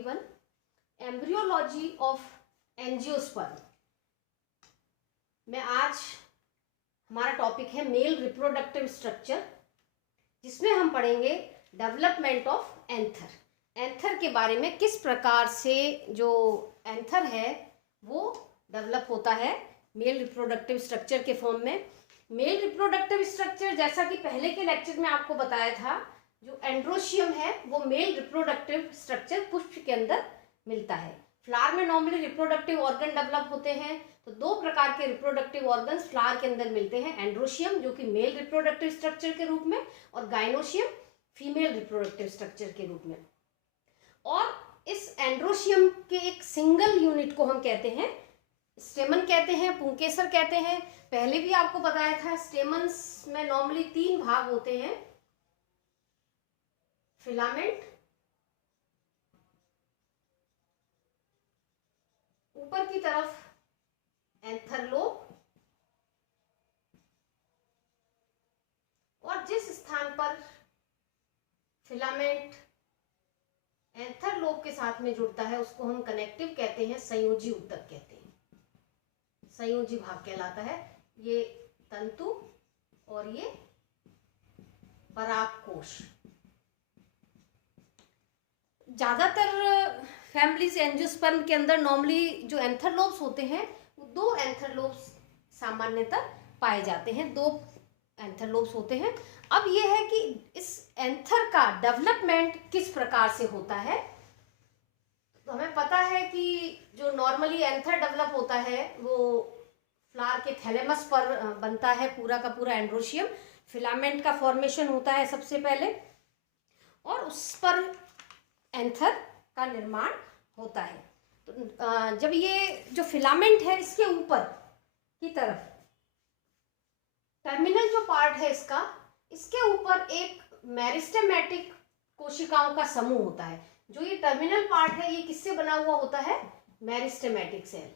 Everyone. Embryology of angiosperm में आज हमारा टॉपिक है मेल रिप्रोडक्टिव स्ट्रक्चर, जिसमें हम पढ़ेंगे डेवलपमेंट ऑफ एंथर। एंथर के बारे में किस प्रकार से जो एंथर है वो डेवलप होता है मेल रिप्रोडक्टिव स्ट्रक्चर के फॉर्म में। मेल रिप्रोडक्टिव स्ट्रक्चर, जैसा कि पहले के लेक्चर में आपको बताया था, जो एंड्रोशियम है वो मेल रिप्रोडक्टिव स्ट्रक्चर पुष्प के अंदर मिलता है। फ्लावर में नॉर्मली रिप्रोडक्टिव ऑर्गन डेवलप होते हैं, तो दो प्रकार के रिप्रोडक्टिव ऑर्गन्स फ्लावर के अंदर मिलते हैं। एंड्रोशियम जो कि मेल रिप्रोडक्टिव स्ट्रक्चर के रूप में, और गाइनोशियम फीमेल रिप्रोडक्टिव स्ट्रक्चर के रूप में। और इस एंड्रोशियम के एक सिंगल यूनिट को हम कहते हैं स्टेमन कहते हैं, पुंकेसर कहते हैं। पहले भी आपको बताया था स्टेमन्स में नॉर्मली 3 भाग होते हैं, फिलामेंट, ऊपर की तरफ एंथर लोब, और जिस स्थान पर फिलामेंट एंथर लोब के साथ में जुड़ता है उसको हम कनेक्टिव कहते हैं, संयोजी ऊतक कहते हैं, संयोजी भाग कहलाता है। ये तंतु और ये परागकोश। ज्यादातर फैमिलीज एंजियोस्पर्म के अंदर नॉर्मली जो एंथर लोब्स होते हैं वो 2 एंथर लोब्स सामान्यतः पाए जाते हैं, 2 एंथर लोब्स होते हैं। अब ये है कि इस एंथर का डेवलपमेंट किस प्रकार से होता है। तो हमें पता है कि जो नॉर्मली एंथर डेवलप होता है वो फ्लावर के थैलेमस पर बनता है, पूरा का पूरा एंड्रोशियम। फिलामेंट का फॉर्मेशन होता है सबसे पहले, और उस पर एंथर का निर्माण होता है। तो जब ये जो फिलामेंट है इसके ऊपर की तरफ टर्मिनल जो पार्ट है इसका, इसके ऊपर एक मेरिस्टेमेटिक कोशिकाओं का समूह होता है। जो ये टर्मिनल पार्ट है ये किससे बना हुआ होता है? Meristematic cell.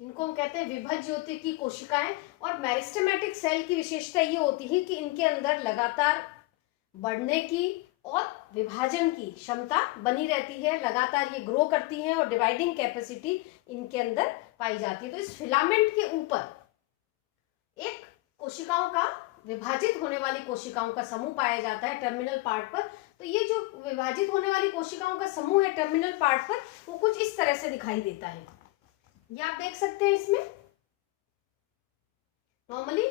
इनको हम कहते हैं विभज्योति की कोशिकाएं। और मेरिस्टेमेटिक सेल की विशेषता ये होती है कि इनके अंदर लगातार बढ़ने की और विभाजन की क्षमता बनी रहती है, लगातार ये ग्रो करती हैं और डिवाइडिंग कैपेसिटी इनके अंदर पाई जाती है। तो इस फिलामेंट के ऊपर एक कोशिकाओं का, विभाजित होने वाली कोशिकाओं का समूह पाया जाता है टर्मिनल पार्ट पर। तो ये जो विभाजित होने वाली कोशिकाओं का समूह है टर्मिनल पार्ट पर, वो कुछ इस तरह से दिखाई देता है। ये आप देख सकते हैं इसमें नॉर्मली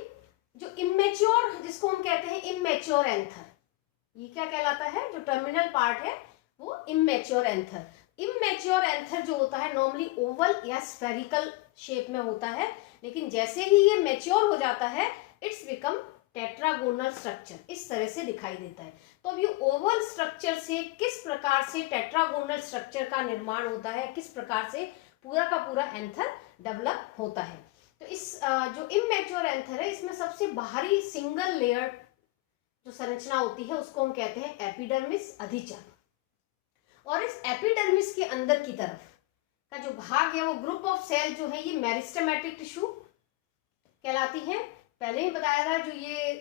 जो इमेच्योर, जिसको हम कहते हैं इमेच्योर एंथर, ये क्या कहलाता है? जो टर्मिनल पार्ट है वो इमेच्योर एंथर। इमेच्योर एंथर जो होता है नॉर्मली ओवल या स्फेरिकल शेप में होता है, लेकिन जैसे ही ये मैच्योर हो जाता है इट्स बिकम टेट्रागोनल स्ट्रक्चर, इस तरह से दिखाई देता है। तो अब ये ओवल स्ट्रक्चर से किस प्रकार से टेट्रागोनल स्ट्रक्चर का निर्माण होता है, किस प्रकार से पूरा का पूरा एंथर डेवलप होता है। तो इस जो इमेच्योर एंथर है इसमें सबसे बाहरी सिंगल लेयर जो संरचना होती है उसको हम कहते हैं एपिडर्मिस, अधिचर्म। और इस एपिडर्मिस के अंदर की तरफ का जो भाग है वो ग्रुप ऑफ सेल जो है ये मेरिस्टेमेटिक टिश्यू कहलाती है। पहले ही बताया था, जो ये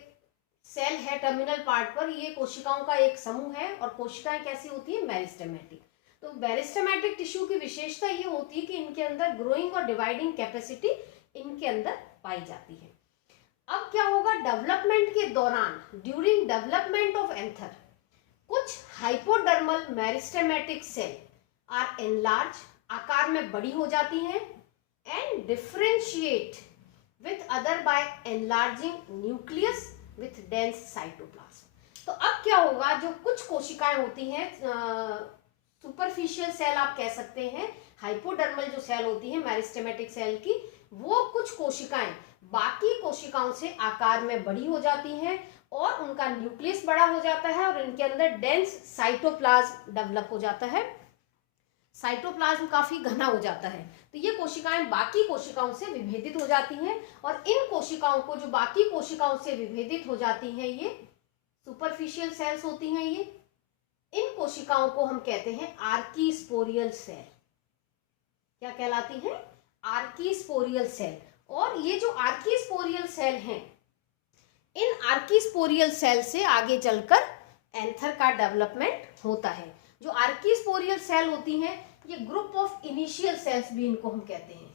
सेल है टर्मिनल पार्ट पर, ये कोशिकाओं का एक समूह है, और कोशिकाएं कैसी होती है? मेरिस्टेमेटिक। तो मेरिस्टेमेटिक टिश्यू की विशेषता ये होती है कि इनके अंदर ग्रोइंग और डिवाइडिंग कैपेसिटी इनके अंदर पाई जाती है। अब क्या होगा डेवलपमेंट के दौरान? ड्यूरिंग डेवलपमेंट ऑफ एंथर कुछ hypodermal meristematic cell are enlarge, आकार में बड़ी हो जाती हैं, and differentiate with other by enlarging nucleus with dense cytoplasm. तो अब क्या होगा, जो कुछ कोशिकाएं होती हैं, सुपरफिशियल सेल आप कह सकते हैं, हाइपोडर्मल जो सेल होती है मेरिस्टेमेटिक सेल की, वो कुछ कोशिकाएं बाकी कोशिकाओं से आकार में बड़ी हो जाती हैं और उनका न्यूक्लियस बड़ा हो जाता है और इनके अंदर डेंस साइटोप्लाज्म डेवलप हो जाता है। साइटोप्लाज्म काफी घना हो जाता है। तो ये कोशिकाएं बाकी कोशिकाओं से विभेदित हो जाती हैं, और इन कोशिकाओं को, जो बाकी कोशिकाओं से विभेदित हो जाती हैं, ये सुपरफिशियल सेल्स होती हैं। ये इन कोशिकाओं को हम कहते हैं आर्कीस्पोरियल सेल। क्या कहलाती है? आर्कीस्पोरियल सेल। और ये जो आर्कीस्पोरियल सेल हैं इन आर्कीस्पोरियल सेल से आगे चलकर एंथर का डेवलपमेंट होता है। जो आर्कीस्पोरियल सेल होती हैं ये ग्रुप ऑफ इनिशियल सेल्स भी इनको हम कहते हैं।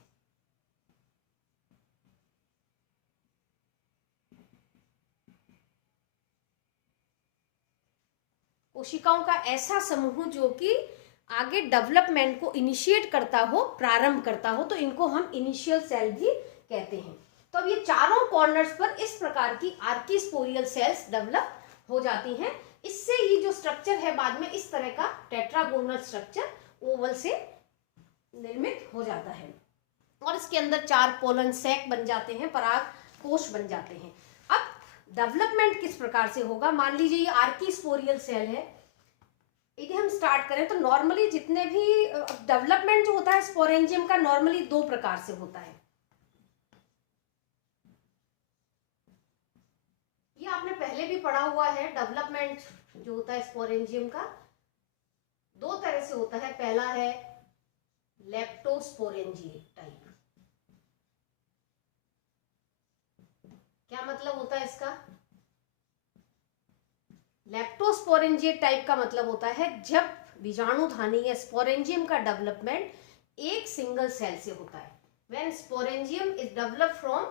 कोशिकाओं का ऐसा समूह जो कि आगे डेवलपमेंट को इनिशिएट करता हो, प्रारंभ करता हो, तो इनको हम इनिशियल सेल भी कहते हैं। तो अब ये चारों कॉर्नर्स पर इस प्रकार की आर्कीस्पोरियल सेल्स डेवलप हो जाती हैं। इससे ये जो स्ट्रक्चर है बाद में इस तरह का टेट्रागोनल स्ट्रक्चर ओवल से निर्मित हो जाता है और इसके अंदर 4 पोलन सैक बन जाते हैं, पराग कोश बन जाते हैं। अब डेवलपमेंट किस प्रकार से होगा, मान लीजिए ये आर्कीस्पोरियल सेल है, यदि हम स्टार्ट करें तो नॉर्मली जितने भी डेवलपमेंट जो होता है स्पोरेंजियम का नॉर्मली 2 प्रकार से होता है। ये आपने पहले भी पढ़ा हुआ है, डेवलपमेंट जो होता है स्पोरेंजियम का 2 तरह से होता है। पहला है लेप्टोस्पोरेंजिएट टाइप। क्या मतलब होता है इसका? लेप्टोस्पोरेंजिएट टाइप का मतलब होता है जब बीजाणुधानी या स्पोरेंजियम का डेवलपमेंट एक सिंगल सेल से होता है। When sporangium is develop from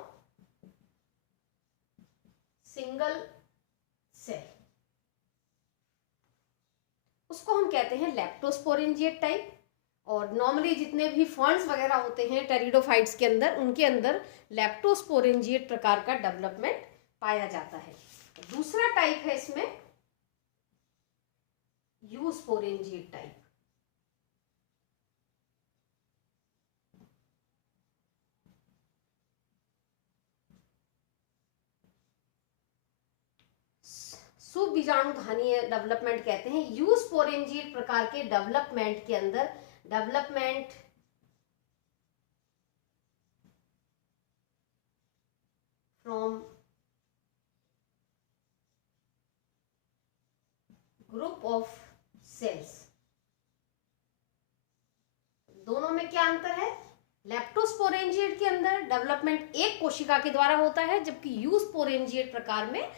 single cell, उसको हम कहते हैं लेप्टोस्पोरेंजिएट टाइप। और नॉर्मली जितने भी फर्न्स वगैरह होते हैं टेरिडोफाइट्स के अंदर, उनके अंदर लेप्टोस्पोरेंजिएट प्रकार का डेवलपमेंट पाया जाता है। दूसरा टाइप है इसमें यूस्पोरेंजिएट टाइप। सुबीजाणुधानीय डेवलपमेंट कहते हैं। यूस्पोरेंजिएट प्रकार के डेवलपमेंट के अंदर development from group of cells, दोनों में क्या अंतर है? लेप्टोस्पोरेंजिएट के अंदर डेवलपमेंट एक कोशिका के द्वारा होता है, जबकि यूस्पोरेंजिएट प्रकार में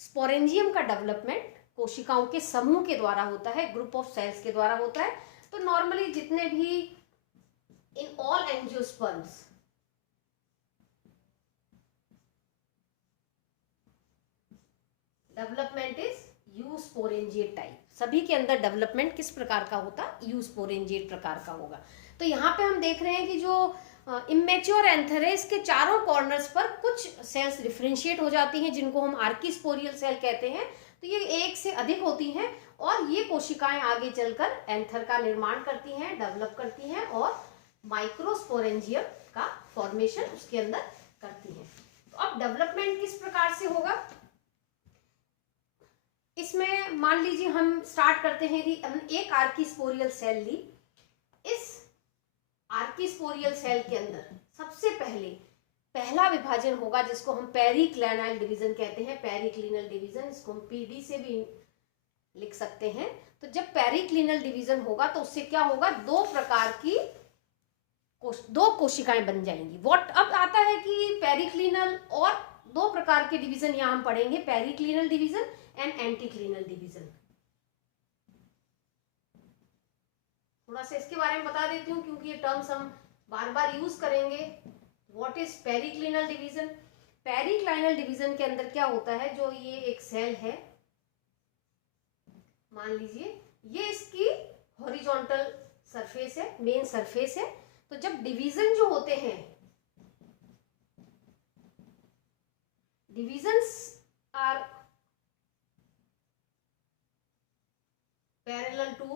स्पोरेंजियम का डेवलपमेंट कोशिकाओं के समूह के द्वारा होता है, ग्रुप ऑफ सेल्स के द्वारा होता है। तो नॉर्मली जितने भी in all angiosperms development is eusporangiate type. सभी के अंदर डेवलपमेंट किस प्रकार का होता? यूस्पोरेंजिएट प्रकार का होगा। तो यहाँ पे हम देख रहे हैं कि जो इमेच्योर एंथर है इसके चारों कॉर्नर्स पर कुछ सेल्स डिफरेंशिएट हो जाती हैं जिनको हम आर्कीस्पोरियल सेल कहते हैं। तो ये एक से अधिक होती हैं और ये कोशिकाएं आगे चलकर एंथर का निर्माण करती हैं, डेवलप करती हैं और माइक्रोस्पोरेंजियम का फॉर्मेशन उसके अंदर करती हैं। तो अब डेवलपमेंट किस प्रकार से होगा, इसमें मान लीजिए हम स्टार्ट करते हैं कि हमने एक आर्कीस्पोरियल सेल ली। इस आर्कीस्पोरियल सेल के अंदर सबसे पहला विभाजन होगा जिसको हम पेरिक्लिनल डिवीजन कहते हैं। पेरिक्लिनल डिवीजन, इसको हम पीडी से भी लिख सकते हैं। तो जब पेरिक्लिनल डिवीजन होगा तो उससे क्या होगा, दो कोशिकाएं बन जाएंगी। व्हाट अब आता है कि पेरिक्लिनल और 2 प्रकार के डिवीजन यहां हम पढ़ेंगे, पेरिक्लिनल डिवीजन एंड एंटीक्लिनल डिवीजन। थोड़ा सा इसके बारे में बता देती हूँ क्योंकि ये टर्म्स हम बार बार यूज करेंगे। What is periclinal division? Periclinal division के अंदर क्या होता है, जो ये एक सेल है, मान लीजिए ये इसकी हॉरिजॉन्टल सरफेस है, मेन सरफेस है। तो जब डिवीजन जो होते हैं, divisions are parallel to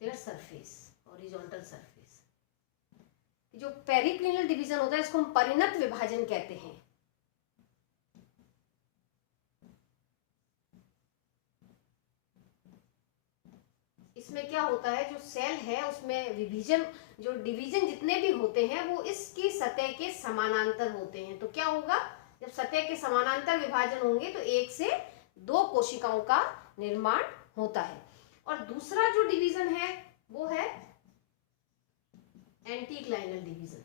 their surface, horizontal surface. जो पेरिक्लिनल डिवीजन होता है इसको हम परिणत विभाजन कहते हैं। इसमें क्या होता है, जो सेल है उसमें विभाजन, जो डिवीजन जितने भी होते हैं वो इसकी सतह के समानांतर होते हैं। तो क्या होगा, जब सतह के समानांतर विभाजन होंगे तो 1 से 2 कोशिकाओं का निर्माण होता है। और दूसरा जो डिवीजन है वो है एंटीक्लाइनल डिवीजन।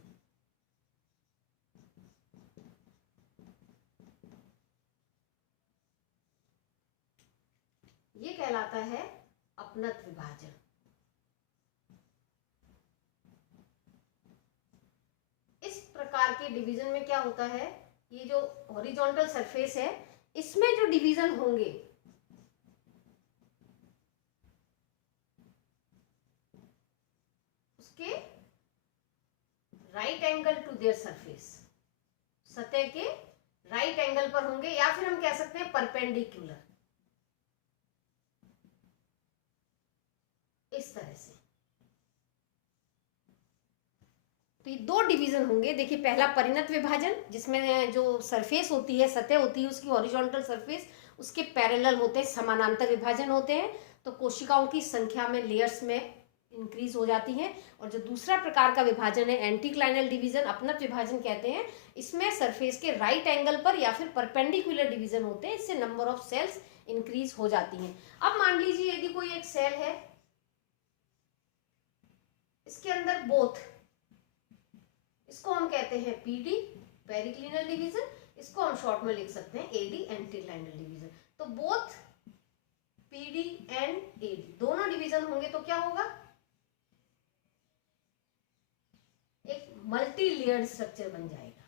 ये कहलाता है अपनत विभाजन। इस प्रकार के डिवीजन में क्या होता है, ये जो हॉरिजॉन्टल सरफेस है इसमें जो डिवीजन होंगे उसके right angle to their surface, सतह के राइट एंगल पर होंगे, या फिर हम कह सकते हैं परपेंडिकुलर, इस तरह से। तो ये दो डिवीजन होंगे। देखिए, पहला परिणत विभाजन, जिसमें जो सरफेस होती है, सतह होती है उसकी हॉरिजॉन्टल सरफेस, उसके पैरेलल होते हैं, समानांतर विभाजन होते हैं, तो कोशिकाओं की संख्या में, लेयर्स में इंक्रीज हो जाती है। और जो दूसरा प्रकार का विभाजन है एंटीक्लाइनल डिवीजन, अपनत विभाजन कहते हैं, इसमें सरफेस के राइट एंगल पर या फिर परपेंडिकुलर डिवीजन होते हैं, इससे नंबर ऑफ सेल्स इंक्रीज हो जाती हैं। अब मान लीजिए यदि कोई एक सेल है, इसके अंदर बोथ, इसको हम कहते हैं पीडी, पेरिक्लिनल डिवीजन, इसको हम शॉर्ट में लिख सकते हैं एडी, एंटीक्लाइनल डिवीजन। तो बोथ पीडी एंड एडी दोनों डिवीजन होंगे तो क्या होगा, एक मल्टी लेयर्ड स्ट्रक्चर बन जाएगा।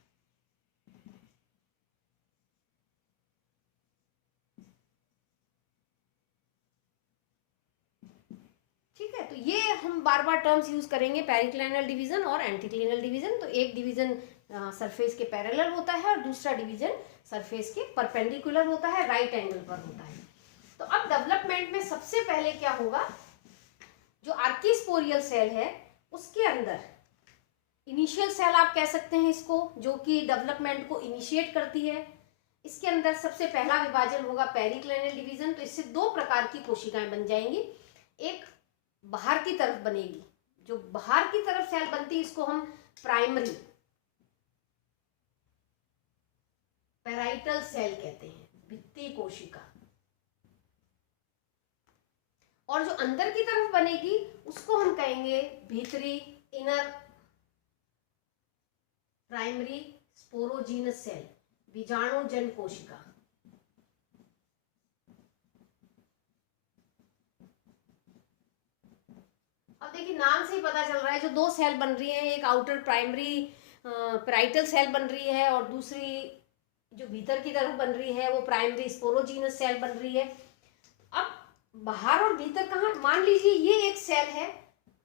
ठीक है, तो ये हम बार बार टर्म्स यूज करेंगे, पेरिक्लिनल डिवीजन और एंटीक्लिनल डिवीजन। तो एक डिवीजन सरफेस के पैरेलल होता है और दूसरा डिवीजन सरफेस के परपेंडिकुलर होता है, राइट एंगल पर होता है। तो अब डेवलपमेंट में सबसे पहले क्या होगा, जो आर्कीस्पोरियल सेल है उसके अंदर इनिशियल सेल आप कह सकते हैं इसको, जो कि डेवलपमेंट को इनिशिएट करती है, इसके अंदर सबसे पहला विभाजन होगा पेरिक्लिनल डिवीजन। तो इससे दो प्रकार की कोशिकाएं बन जाएंगी, एक बाहर की तरफ बनेगी, जो बाहर की तरफ सेल बनती है इसको हम प्राइमरी पैराइटल सेल कहते हैं, भित्ति कोशिका। और जो अंदर की तरफ बनेगी उसको हम कहेंगे भीतरी, इनर प्राइमरी स्पोरोजीनस सेल, बीजाणुजन कोशिका। अब देखिए, नाम से ही पता चल रहा है जो दो सेल बन रही हैं, एक आउटर प्राइमरी पैराइटल सेल बन रही है और दूसरी जो भीतर की तरफ बन रही है वो प्राइमरी स्पोरोजीनस सेल बन रही है। अब बाहर और भीतर कहाँ, मान लीजिए ये एक सेल है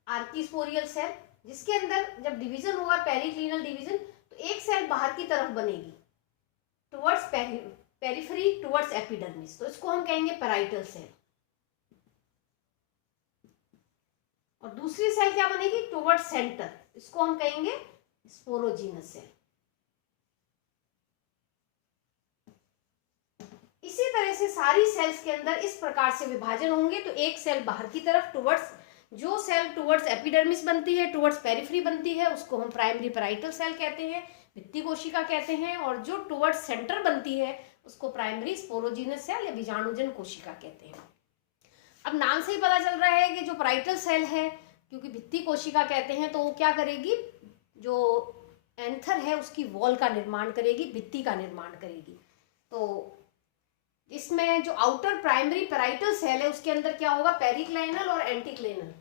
आर्कीस्पोरियल सेल, जिसके अंदर जब डिवीजन होगा पेरिक्लिनल डिवीजन, तो एक सेल बाहर की तरफ बनेगी टुवर्ड्स पेरिफेरी, टुवर्ड्स एपिडर्मिस, तो इसको हम कहेंगे पैराइटल सेल। और दूसरी सेल क्या बनेगी, टुवर्ड्स सेंटर, इसको हम कहेंगे स्पोरोजीनस सेल। इसी तरह से सारी सेल्स के अंदर इस प्रकार से विभाजन होंगे। तो एक सेल बाहर की तरफ टुवर्ड्स, जो सेल टुवर्ड्स एपिडर्मिस बनती है, टुवर्ड्स पेरिफेरी बनती है, उसको हम प्राइमरी पैराइटल सेल कहते हैं, भित्ति कोशिका कहते हैं। और जो टुवर्ड्स सेंटर बनती है उसको प्राइमरी स्पोरोजीनस सेल या बीजाणुजन कोशिका कहते हैं। अब नाम से ही पता चल रहा है कि जो पैराइटल सेल है, क्योंकि भित्ति कोशिका कहते हैं, तो वो क्या करेगी, जो एंथर है उसकी वॉल का निर्माण करेगी, भित्ति का निर्माण करेगी। तो इसमें जो आउटर प्राइमरी पैराइटल सेल है उसके अंदर क्या होगा, पेरिक्लिनल और एंटीक्लिनल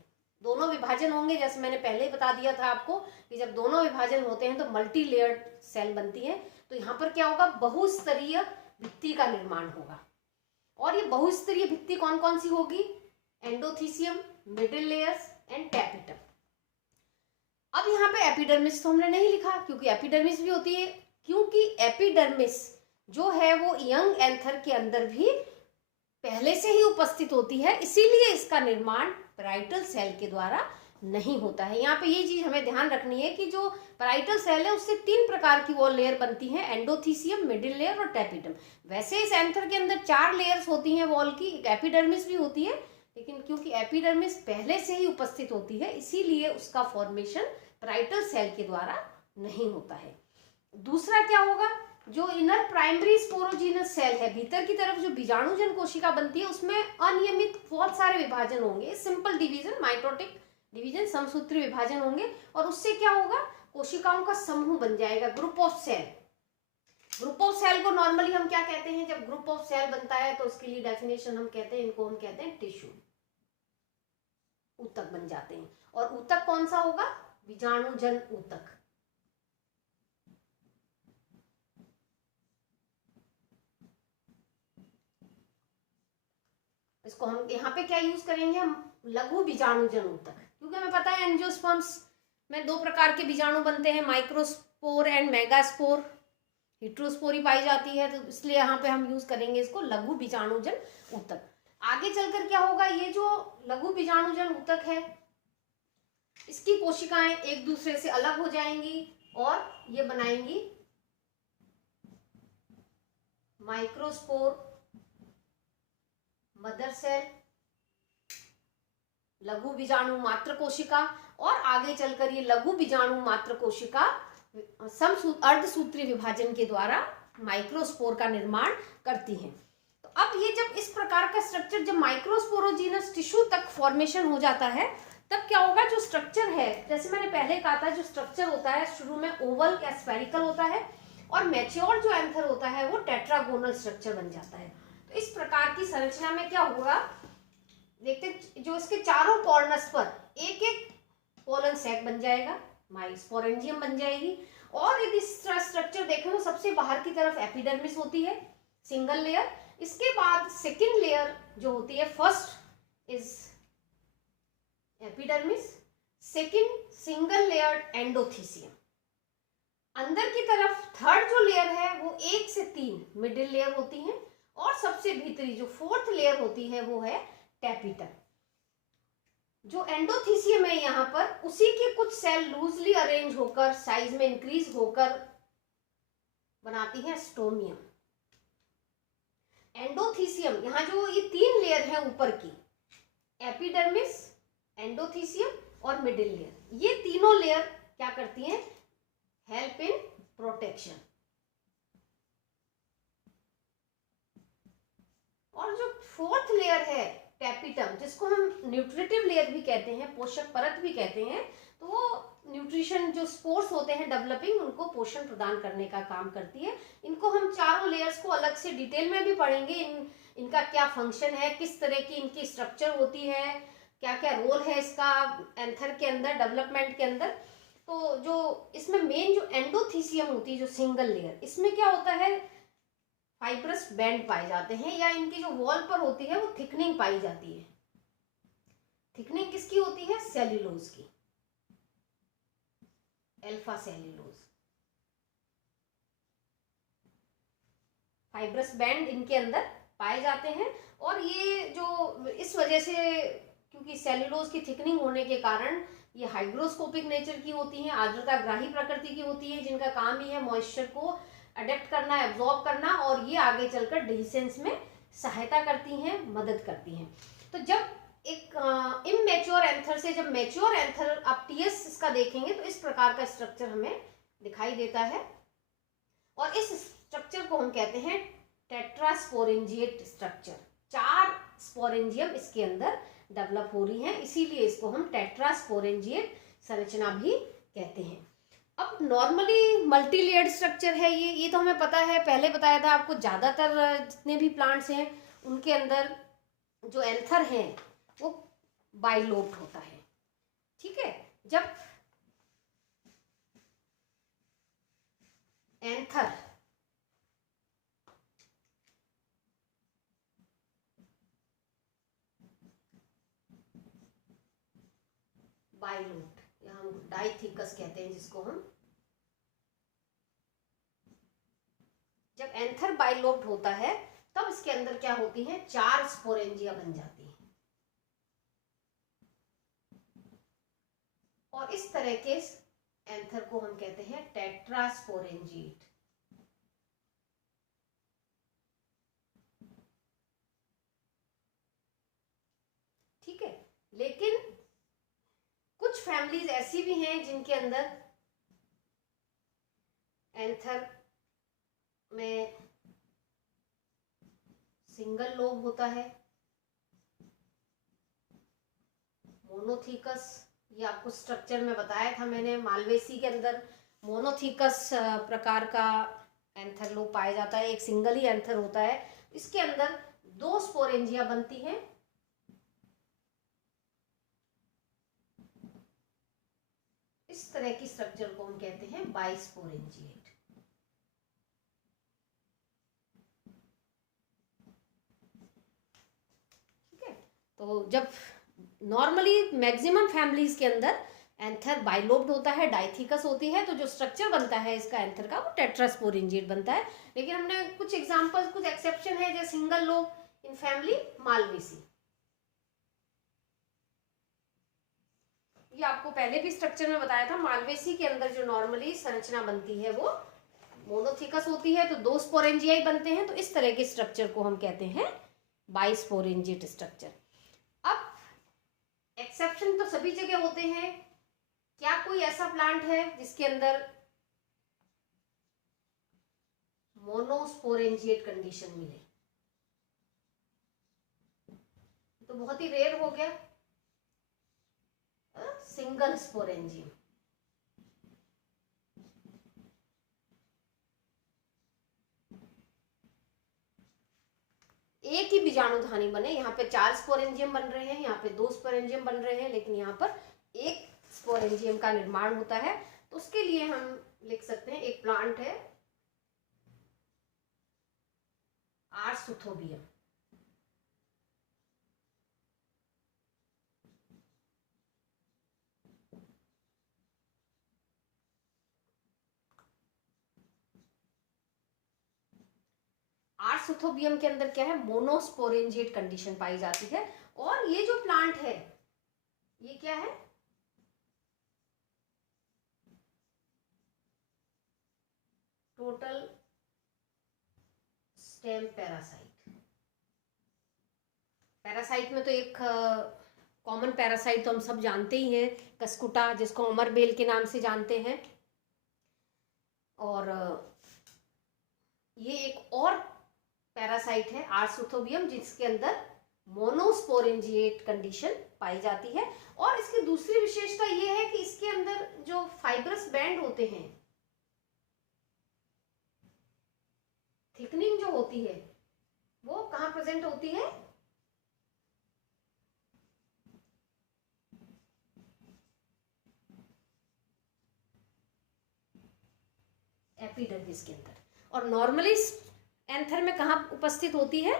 दोनों विभाजन होंगे। जैसे मैंने पहले ही बता दिया था आपको कि जब दोनों विभाजन होते हैं तो मल्टी लेयर्ड सेल बनती है। तो यहाँ पर क्या होगा, बहुस्तरीय भित्ति का निर्माण होगा। और ये बहुस्तरीय भित्ति कौन कौन सी होगी, endothecium, middle layers and tapetum. अब यहाँ पे एपिडर्मिस तो हमने नहीं लिखा, क्योंकि एपिडर्मिस भी होती है, क्योंकि एपिडर्मिस जो है वो यंग एंथर के अंदर भी पहले से ही उपस्थित होती है, इसीलिए इसका निर्माण पैराइटल सेल के द्वारा नहीं होता है। यहाँ पे ये चीज हमें ध्यान रखनी है कि जो पैराइटल सेल है उससे तीन प्रकार की वॉल लेयर बनती है, एंडोथीसियम, मिडिल लेयर और टैपिटम। वैसे इस एंथर के अंदर 4 लेयर्स होती हैं वॉल की, एक एपिडर्मिस भी होती है, लेकिन क्योंकि एपिडर्मिस पहले से ही उपस्थित होती है इसीलिए उसका फॉर्मेशन पैराइटल सेल के द्वारा नहीं होता है। दूसरा क्या होगा, जो इनर प्राइमरी स्पोरोजीनस सेल है, भीतर की तरफ जो बीजाणुजन कोशिका बनती है, उसमें अनियमित बहुत सारे विभाजन होंगे, सिंपल डिवीजन, माइटोटिक डिवीजन, समसूत्री विभाजन होंगे। और उससे क्या होगा, कोशिकाओं का समूह बन जाएगा, group of cell. Group of cell को नॉर्मली हम क्या कहते हैं, जब ग्रुप ऑफ सेल बनता है तो उसके लिए डेफिनेशन हम कहते हैं, इनको हम कहते हैं टिश्यू, ऊतक बन जाते हैं। और ऊतक कौन सा होगा, बीजाणुजन ऊतक। इसको हम यहाँ पे क्या यूज करेंगे, हम लघु बीजाणुजन ऊतक, क्योंकि हमें पता है एंजियोस्पर्म्स में दो प्रकार के बीजाणु बनते हैं, माइक्रोस्पोर एंड मेगास्पोर। हिट्रोस्पोरी पाई जाती है, तो इसलिए यहाँ पे हम यूज करेंगे इसको लघु बीजाणुजन ऊतक। आगे चलकर क्या होगा, ये जो लघु बीजाणुजन ऊतक है इसकी कोशिकाएं एक दूसरे से अलग हो जाएंगी और ये बनाएंगी माइक्रोस्पोर, मदर सेल, लघु बीजाणु मात्र कोशिका, और आगे चलकर ये लघु बीजाणु मात्र कोशिका अर्धसूत्री विभाजन के द्वारा माइक्रोस्पोर का निर्माण करती हैं। तो अब ये जब इस प्रकार का स्ट्रक्चर, जब माइक्रोस्पोरोजीनस टिश्यू तक फॉर्मेशन हो जाता है, तब क्या होगा, जो स्ट्रक्चर है, जैसे मैंने पहले कहा था, जो स्ट्रक्चर होता है शुरू में ओवल या स्फेरिकल होता है, और मैच्योर जो एंथर होता है वो टेट्रागोनल स्ट्रक्चर बन जाता है। तो इस प्रकार की संरचना में क्या होगा, देखते, जो इसके चारों कॉर्नर्स पर एक एक पोलन सैक बन जाएगा, स्पोरेंजियम बन जाएगी। और यदि स्ट्रक्चर देखें तो सबसे बाहर की तरफ एपिडर्मिस होती है, सिंगल लेयर। इसके बाद सेकेंड लेयर जो होती है, first is epidermis, second single layer endothecium. अंदर की तरफ थर्ड जो लेयर है वो 1 से 3 मिडिल लेयर होती है, और सबसे भीतरी जो फोर्थ लेयर होती है वो है टैपिटम। जो एंडोथीसियम है यहाँ पर, उसी के कुछ सेल लूजली अरेंज होकर साइज में इंक्रीज होकर बनाती है स्टोमियम। एंडोथीसियम, यहाँ जो ये 3 लेयर है ऊपर की, एपिडर्मिस, एंडोथीसियम और मिडिल लेयर, ये तीनों लेयर क्या करती हैं, हेल्प इन प्रोटेक्शन। और जो फोर्थ लेयर है टैपिटम, जिसको हम न्यूट्रिटिव लेयर भी कहते हैं, पोषक परत भी कहते हैं, तो वो न्यूट्रिशन, जो स्पोर्स होते हैं डेवलपिंग, उनको पोषण प्रदान करने का काम करती है। इनको हम चारों लेयर्स को अलग से डिटेल में भी पढ़ेंगे, इनका क्या फंक्शन है, किस तरह की इनकी स्ट्रक्चर होती है, क्या क्या रोल है इसका एंथर के अंदर, डेवलपमेंट के अंदर। तो जो इसमें मेन जो एंडोथीसियम होती है, जो सिंगल लेयर, इसमें क्या होता है, फाइब्रस बैंड पाए जाते हैं, या इनकी जो वॉल पर होती है वो थिकनिंग पाई जाती है। थिकनिंग किसकी होती है, सेल्यूलोज की, अल्फा सेल्यूलोज। फाइब्रस बैंड इनके अंदर पाए जाते हैं, और ये जो इस वजह से, क्योंकि सेल्यूलोज की थिकनिंग होने के कारण ये हाइग्रोस्कोपिक नेचर की होती हैं, आर्द्रताग्राही प्रकृति की होती है, जिनका काम ही है मॉइस्चर को अडेप्ट करना, एब्जॉर्ब करना, और ये आगे चलकर डिहिसेंस में सहायता करती हैं, मदद करती हैं। तो जब एक इमैच्योर एंथर से जब मैच्योर एंथर, आप टीएस इसका देखेंगे तो इस प्रकार का स्ट्रक्चर हमें दिखाई देता है, और इस स्ट्रक्चर को हम कहते हैं टेट्रास्पोरेंजिएट स्ट्रक्चर। 4 स्पोरेंजियम इसके अंदर डेवलप हो रही हैं, इसीलिए इसको हम टेट्रास्पोरेंजिएट संरचना भी कहते हैं। अब नॉर्मली मल्टी लेयर्ड स्ट्रक्चर है ये तो हमें पता है, पहले बताया था आपको। ज़्यादातर जितने भी प्लांट्स हैं उनके अंदर जो एंथर है वो बाइलोब्ड होता है, ठीक है। जब एंथर बाइलोब्ड, या हम डाइथिकस कहते हैं जिसको हम, जब एंथर बाइलोब्ड होता है तब इसके अंदर क्या होती है, 4 स्पोरेंजिया बन जाती हैं, और इस तरह के एंथर को हम कहते हैं टेट्रास्पोरेंजिएट। ठीक है, लेकिन कुछ फैमिलीज ऐसी भी हैं जिनके अंदर एंथर में सिंगल लोब होता है, मोनोथीकस। ये आपको स्ट्रक्चर में बताया था मैंने, मालवेसी के अंदर मोनोथीकस प्रकार का एंथर लोब पाया जाता है, एक सिंगल ही एंथर होता है। इसके अंदर 2 स्पोरेंजिया बनती हैं। इस तरह की स्ट्रक्चर को हम कहते हैं बाइस्पोरेंजिएट। ठीक है, तो जब नॉर्मली मैक्सिमम फैमिलीज के अंदर एंथर बाइलोब्ड होता है, डाइथिकस होती है, तो जो स्ट्रक्चर बनता है इसका एंथर का वो टेट्रास्पोरेंजिएट बनता है। लेकिन हमने कुछ एग्जांपल्स, कुछ एक्सेप्शन है, जैसे single lobe in family Malvaceae. ये आपको पहले भी स्ट्रक्चर में बताया था, मालवेसी के अंदर जो नॉर्मली संरचना बनती है वो मोनोथिकस होती है, तो 2 स्पोरेंजियाई बनते हैं। तो इस तरह के स्ट्रक्चर को हम कहते हैं बाइस्पोरेंजिएट स्ट्रक्चर। अब एक्सेप्शन तो सभी जगह होते हैं, क्या कोई ऐसा प्लांट है जिसके अंदर मोनोस्पोरेंजिएट कंडीशन मिले? तो बहुत ही रेयर हो गया, सिंगल स्पोरेंजियम। एक ही बीजाणुधानी बने, यहाँ पे 4 स्पोरेंजियम बन रहे हैं, यहाँ पे 2 स्पोरेंजियम बन रहे हैं, लेकिन यहाँ पर एक स्पोरेंजियम का निर्माण होता है। तो उसके लिए हम लिख सकते हैं, एक प्लांट है आर्सुथोबियम। आर्सुथोबियम के अंदर क्या है, मोनोस्पोरेंजिएट कंडीशन पाई जाती है। और ये जो प्लांट है ये क्या है, टोटल स्टेम पैरासाइट। पैरासाइट में तो एक कॉमन पैरासाइट तो हम सब जानते ही हैं, कस्कुटा, जिसको अमरबेल के नाम से जानते हैं। और ये एक और पैरासाइट है आर्सुथोबियम, जिसके अंदर मोनोस्पोरेंजिएट कंडीशन पाई जाती है। और इसकी दूसरी विशेषता ये है कि इसके अंदर जो फाइब्रस बैंड होते हैं, थिकनिंग जो होती है वो कहाँ प्रेजेंट होती है, एपिडर्मिस के अंदर। और नॉर्मली एंथर में कहाँ उपस्थित होती है,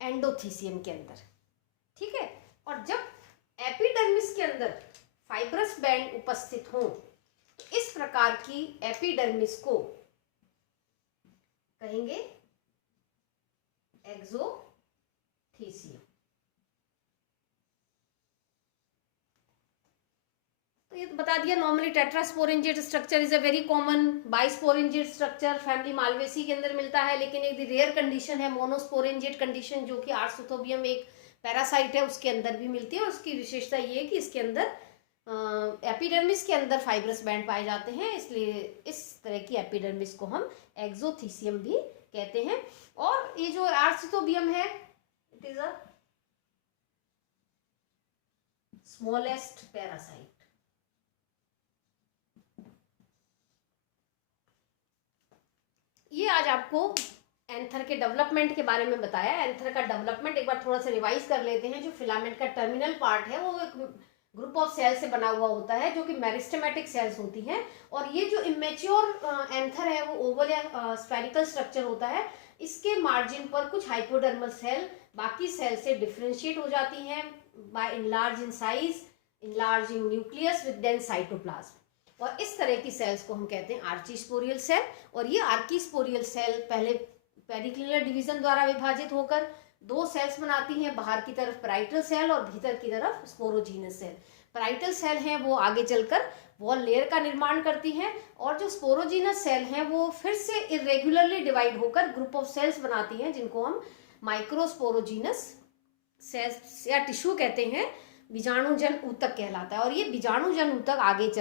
एंडोथीसियम के अंदर। ठीक है, और जब एपिडर्मिस के अंदर फाइब्रस बैंड उपस्थित हो तो इस प्रकार की एपिडर्मिस को कहेंगे एक्सोथीसियम। तो ये तो बता दिया, normally tetrasporangiate structure is a very common. Bisporangiate structure family Malvaceae के अंदर मिलता है, लेकिन एक रेयर कंडीशन है मोनोस्पोरेंजिएट कंडीशन, जो कि आर्सुथोबियम एक पैरासाइट है उसके अंदर भी मिलती है। उसकी विशेषता ये है कि इसके अंदर एपिडर्मिस के अंदर फाइब्रस बैंड पाए जाते हैं, इसलिए इस तरह की एपिडर्मिस को हम एक्सोथीसियम भी कहते हैं। और ये जो आर्सुथोबियम है, it is a smallest parasite. ये आज आपको एंथर के डेवलपमेंट के बारे में बताया। एंथर का डेवलपमेंट एक बार थोड़ा सा रिवाइज कर लेते हैं। जो फिलामेंट का टर्मिनल पार्ट है वो एक ग्रुप ऑफ सेल से बना हुआ होता है, जो कि मेरिस्टेमेटिक सेल्स होती हैं। और ये जो इमेच्योर एंथर है वो ओवल या स्फेरिकल स्ट्रक्चर होता है। इसके मार्जिन पर कुछ हाइपोडर्मल सेल बाकी सेल से डिफ्रेंशिएट हो जाती हैं by enlarge in size, enlarging nucleus with then cytoplasm. और इस तरह की सेल्स को हम कहते हैं आर्चीस्पोरियल सेल। और ये आर्कीस्पोरियल सेल पहले पेरिक्लिनर डिवीजन द्वारा विभाजित होकर 2 सेल्स बनाती हैं, बाहर की तरफ पैराइटल सेल और भीतर की तरफ स्पोरोजीनस सेल। पैराइटल सेल हैं वो आगे चलकर वॉल लेयर का निर्माण करती हैं, और जो स्पोरोजीनस सेल हैं वो फिर से इरेगुलरली डिवाइड होकर ग्रुप ऑफ सेल्स बनाती हैं, जिनको हम माइक्रोस्पोरोजीनस सेल्स या टिश्यू कहते हैं। बीजाणुजन ऊतक कहलाता है। और ये बीजाणुजन ऊतक आगे